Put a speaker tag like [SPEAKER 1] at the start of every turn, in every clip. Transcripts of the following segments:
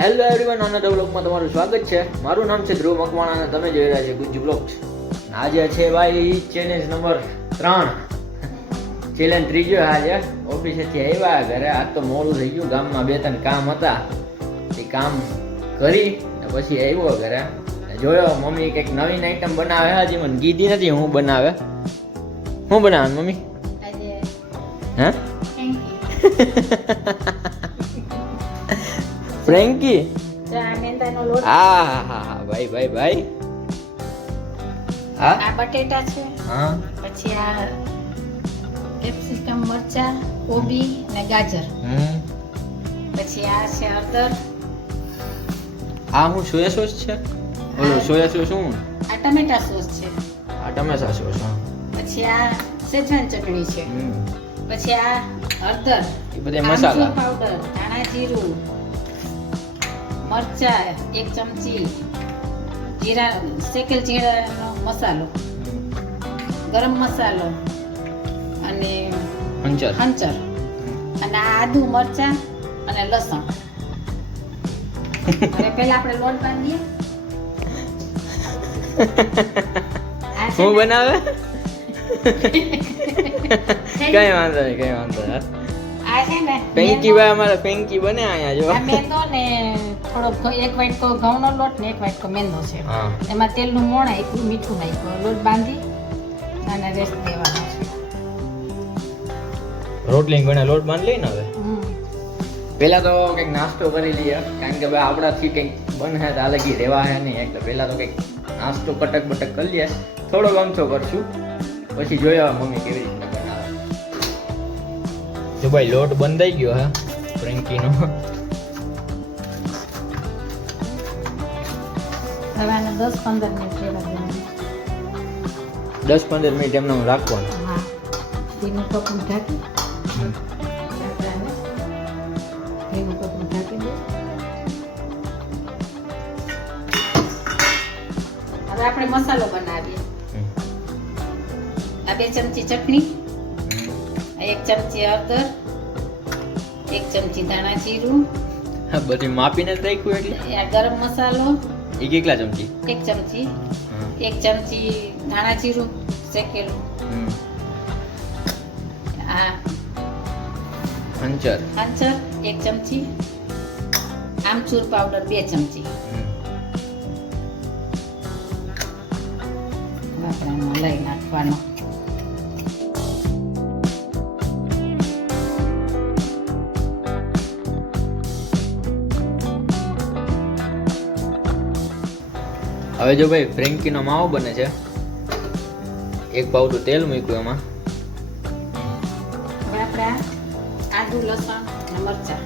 [SPEAKER 1] Hello everyone આનંદ બ્લોગમાં તમારું સ્વાગત છે. મારું નામ છે ધ્રુવ મકવાણા અને તમે જોઈ રહ્યા છો ગુજ્જુ બ્લોગ આજે છે ભાઈ ચેલેન્જ નંબર ત્રણ. ચેલેન્જ ત્રીજો આજે. ઓફિસેથી આવ્યા ઘરે આજ તો મોડું થઈ ગયું. ગામમાં બે ત્રણ કામ હતા. એ કામ કરી ને પછી આવ્યો ઘરે. જોયો મમ્મી કંઈક નવીન આઈટમ બનાવે. હજી મને કીધી નથી હું બનાવે. શું બનાવે મમ્મી?
[SPEAKER 2] હા?
[SPEAKER 1] હે ફ્રેન્કી હા હા હા ભાઈ ભાઈ ભાઈ હા
[SPEAKER 2] આ બટેટા છે
[SPEAKER 1] હા
[SPEAKER 2] પછી આ કેપ્સિકમ મરચા કોબી ને ગાજર
[SPEAKER 1] હમ
[SPEAKER 2] પછી આ છે હળદર
[SPEAKER 1] આ હું સોયા સોસ છે ઓલો સોયા સોસ શું
[SPEAKER 2] આ ટમેટા સોસ છે
[SPEAKER 1] આ ટમેટા સોસ હા
[SPEAKER 2] પછી આ સેજવાન ચટણી છે
[SPEAKER 1] હમ
[SPEAKER 2] પછી આ હળદર
[SPEAKER 1] એ બધા મસાલા
[SPEAKER 2] પાવડર ધાણા જીરું મરચા એક ચમચી જીરા શેકેલ જીરાનો મસાલો. ગરમ મસાલો અને
[SPEAKER 1] હંચર
[SPEAKER 2] હંચર અને આદુ મરચા અને લસણ. હવે પહેલા આપણે લોટ બાંધીએ. શું
[SPEAKER 1] બનાવે? કઈ વાંધો નહીં કઈ વાંધો નહીં.
[SPEAKER 2] છે ને
[SPEAKER 1] પેન્કી ભાઈ અમારા પેંકી બને અહીંયા જો.
[SPEAKER 2] મેંદો ને થોડો એક વાટકો ઘઉંનો લોટ ને એક વાટકો મેંદો છે. એમાં તેલનું મોણ આપ્યું મીઠું નાખ્યું લોટ બાંધી અને રેસ્ટ દેવાનો છે.
[SPEAKER 1] રોટલી ગણે લોટ બાંધ લઈને હવે. પહેલા તો કંઈક નાસ્તો કરી લઈએ કારણ કે ભાઈ આપણાથી કંઈક બને તો અલગી રહેવા હે નહીં એટલે પહેલા તો કંઈક નાસ્તો કટક બટક કરી લઈએ. થોડો ગમતો કરશું. પછી જોઈએ મમ્મી કેવી જો ભાઈ લોટ બંધાઈ ગયો હા? ફ્રેન્કીનો.
[SPEAKER 2] હવે આને દસ પંદર મિનિટ
[SPEAKER 1] દસ પંદર મિનિટ એમને હું રાખવાનું.
[SPEAKER 2] હવે આપણે મસાલો બનાવીએ. આ બે ચમચી ચટણી. એક ચમચી હળદર એક ચમચી ધાણા જીરું
[SPEAKER 1] હા બધું માપીને જ રાખ્યું એટલે?
[SPEAKER 2] આ ગરમ મસાલો
[SPEAKER 1] એ કેટલા ચમચી?
[SPEAKER 2] એક ચમચી એક ચમચી ધાણા જીરું શેકેલું. આ
[SPEAKER 1] હંચર.
[SPEAKER 2] હંચર એક ચમચી આમચૂર પાવડર બે ચમચી. આપણે આમાં લઈ નાખવાનો.
[SPEAKER 1] હવે જો ભાઈ ફ્રેન્કીનો માવો બને છે, એક પાવડું તેલ મૂક્યું એમાં.
[SPEAKER 2] આદુ, લસણ અને મરચા.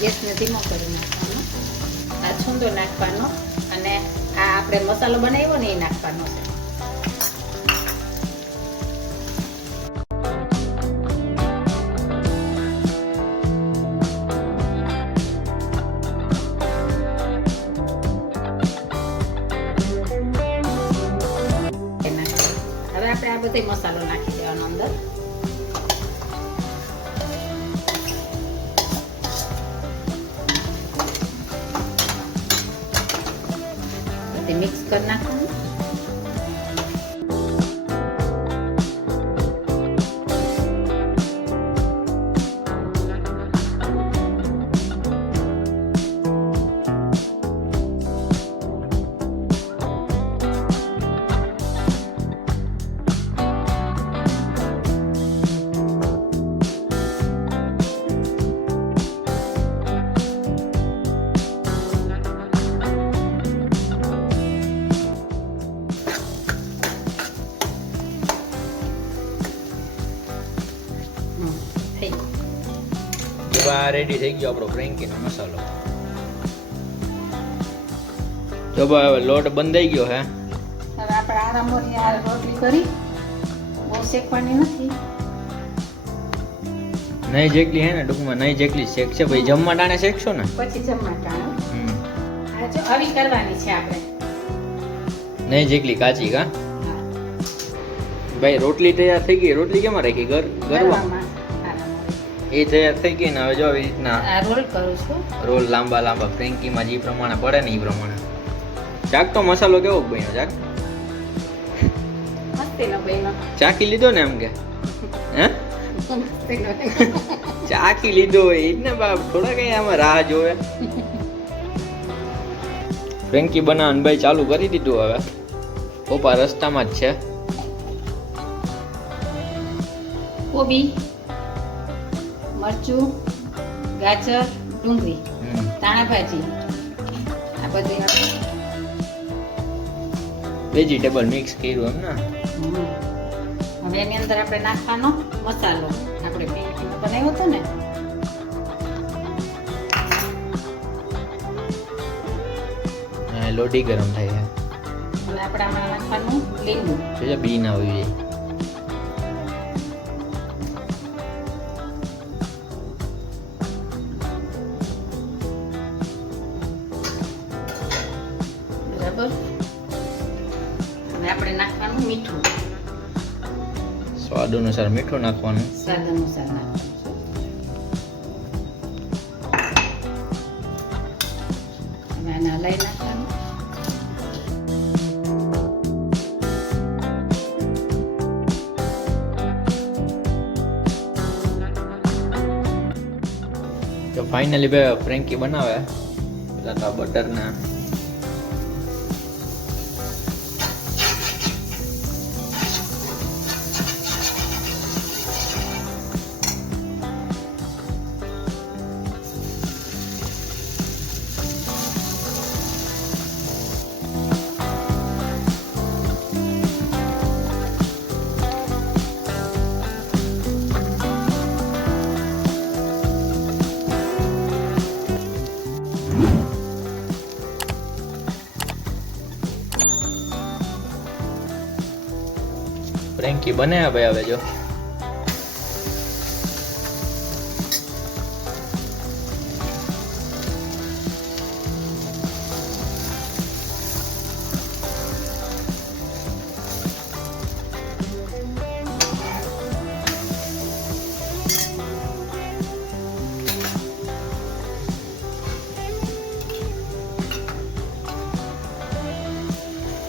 [SPEAKER 2] ગેસને ધીમો કરી આ છૂંદો નાખવાનો અને આ આપણે મસાલો બનાવ્યો ને એ નાખવાનો છે. બધો મસાલો નાખી દેવાનો અંદર. મિક્સ કરી નાખવાનું.
[SPEAKER 1] આ રેડી થઈ ગયો આપણો ફ્રેન્કીનો મસાલો. જો ભાઈ હવે લોટ બંધાઈ ગયો હે.
[SPEAKER 2] હવે આપણે આરામોરી આ રોટલી કરી. બહુ શેકવાની નથી.
[SPEAKER 1] નહીં જેટલી હે ને ટૂંકમાં નહીં જેટલી શેક છે. ભાઈ જમવા ટાણે શેકશો ને?
[SPEAKER 2] પછી જમવા ટાણે. આવી કરવાની છે આપણે.
[SPEAKER 1] નહીં જેટલી કાચી કા ભાઈ રોટલી તૈયાર થઈ ગઈ. રોટલી કેમાં રાખી? ઘર
[SPEAKER 2] ગરવામાં.
[SPEAKER 1] એ તૈયાર થઈ ગઈ ને હવે જો આવી રીતના
[SPEAKER 2] રોલ કરું છું.
[SPEAKER 1] રોલ લાંબા લાંબા ફ્રેન્કીમાં જે પ્રમાણે પડે ને એ પ્રમાણે. ચાક તો મસાલો કેવો બન્યો ચાક? ચાકી લીધો ને એમ કે? હે? ચાકી લીધો હોય એ જ ને બાપ થોડા કઈ આમાં રાહ જોવે. ફ્રેન્કી બનાવન ભાઈ ચાલુ કરી દીધું હવે. પપ્પા રસ્તામાં જ છે.
[SPEAKER 2] કોબી. મરચું ગાજર ડુંગળી. ધાણા ભાજી. આ બધી
[SPEAKER 1] વેજીટેબલ મિક્સ કર્યું એમ ને?
[SPEAKER 2] હવે એની અંદર આપણે નાખવાનો મસાલો. આપણે પેટીમાં બનાવ્યો હતો ને?
[SPEAKER 1] લોટી ગરમ થાય
[SPEAKER 2] હવે આપણે આમાં નાખવાનું લીંબુ.
[SPEAKER 1] છે? જો બી ના હોવી
[SPEAKER 2] નાખવાનું મીઠું
[SPEAKER 1] સ્વાદ અનુસાર મીઠું નાખવાનું
[SPEAKER 2] સ્વાદ અનુસાર નાખવાનું છે હવે આને હલાવી નાખવાનું
[SPEAKER 1] તો ફાઇનલી બે ફ્રેન્કી બનાવે પેલા તો બટર ના બને ભાઈ હવે જો.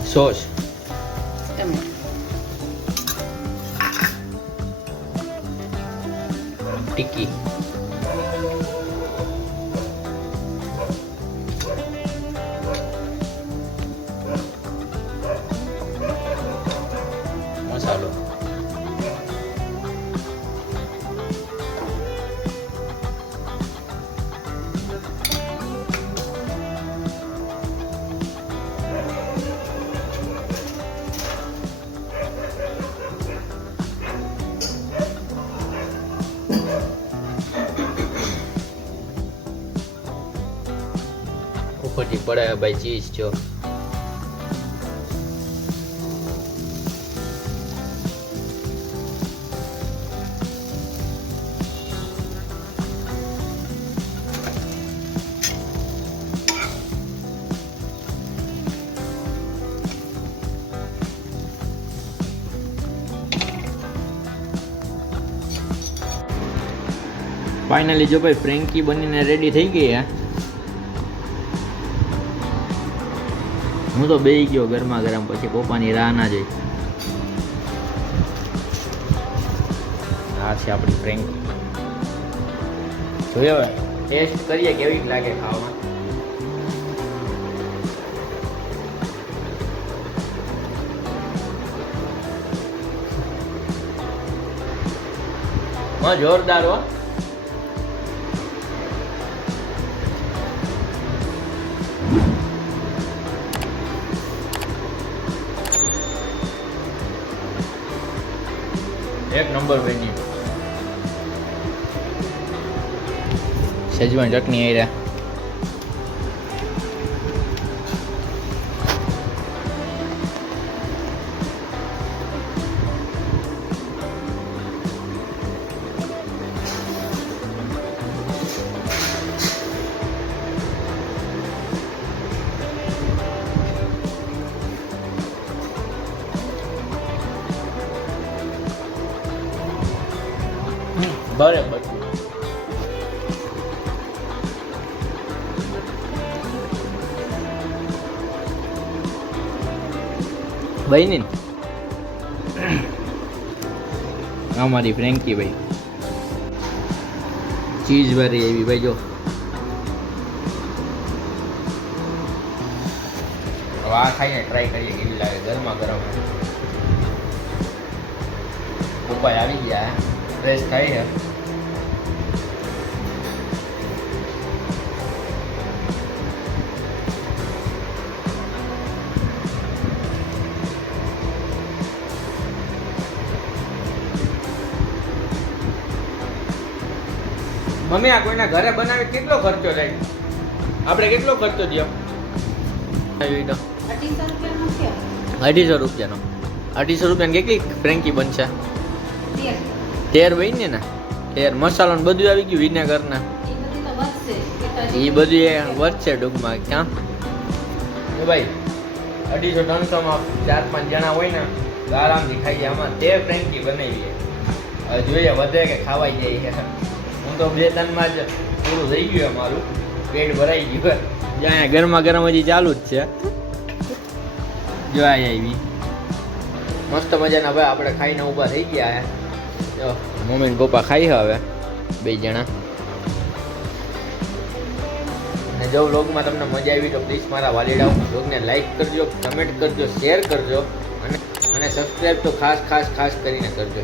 [SPEAKER 1] સોસ ટિક્કી પડે ભાઈ ચીઝ જો ફાઇનલી જો ભાઈ ફ્રેન્કી બનીને રેડી થઈ ગઈ હે. હું તો બેહી ગયો ગરમા ગરમ પછી પપ્પાની રાહ ના જોઈ. આ છે આપણી ફ્રેન્કી જોઈએ હવે. ટેસ્ટ કરીએ કેવી લાગે ખાવામાં. જોરદાર હો. નંબર વેજી સેજવાન ચટણી આવી રહ્યા બરાબર. ભાઈ ને અમારી ફ્રેન્કી ભાઈ. ચીઝ વાળી એવી ભાઈ જો. આ ખાઈને ટ્રાય કરીએ, કેવી લાગે? ગરમા ગરમ. ઉપાય આવી ગયા. ફ્રેશ થાય મમ્મી આ કોઈના ઘરે બનાવી કેટલો ખર્ચો થાય? આપણે કેટલો ખર્ચો થયો?
[SPEAKER 2] અઢીસો રૂપિયાનો
[SPEAKER 1] અઢીસો રૂપિયાનો. કેટલી ફ્રેન્કી બનશે? તેર. વહી ને ને? તેર. મસાલો ને બધું આવી ગયું વિનેગરના.
[SPEAKER 2] એ બધી
[SPEAKER 1] એ વધશે ટૂંકમાં. ક્યાં? ભાઈ અઢીસો ત્રણસોમાં ચાર પાંચ જણા હોય ને તો આરામથી ખાઈ જાય આમાં તે ફ્રેન્કી બનાવી જોઈએ વધે કે ખાવાઈ જાય. તો બે ત્રણમાં જ પૂરું થઈ ગયું અમારું. પેટ ભરાઈ ગયું જ્યાં ગરમા ગરમ હજી ચાલુ જ છે. જો આવી. મસ્ત મજાના ભાઈ આપણે ખાઈને ઊભા થઈ ગયા જો. મમ્મી ને પપ્પા ખાઈ હવે બે જણા. અને જો વ્લોગમાં તમને મજા આવી તો પ્લીઝ મારા વાલીડાઓ વ્લોગને લાઈક કરજો કમેન્ટ કરજો શેર કરજો અને અને સબસ્ક્રાઈબ તો ખાસ ખાસ ખાસ કરીને કરજો.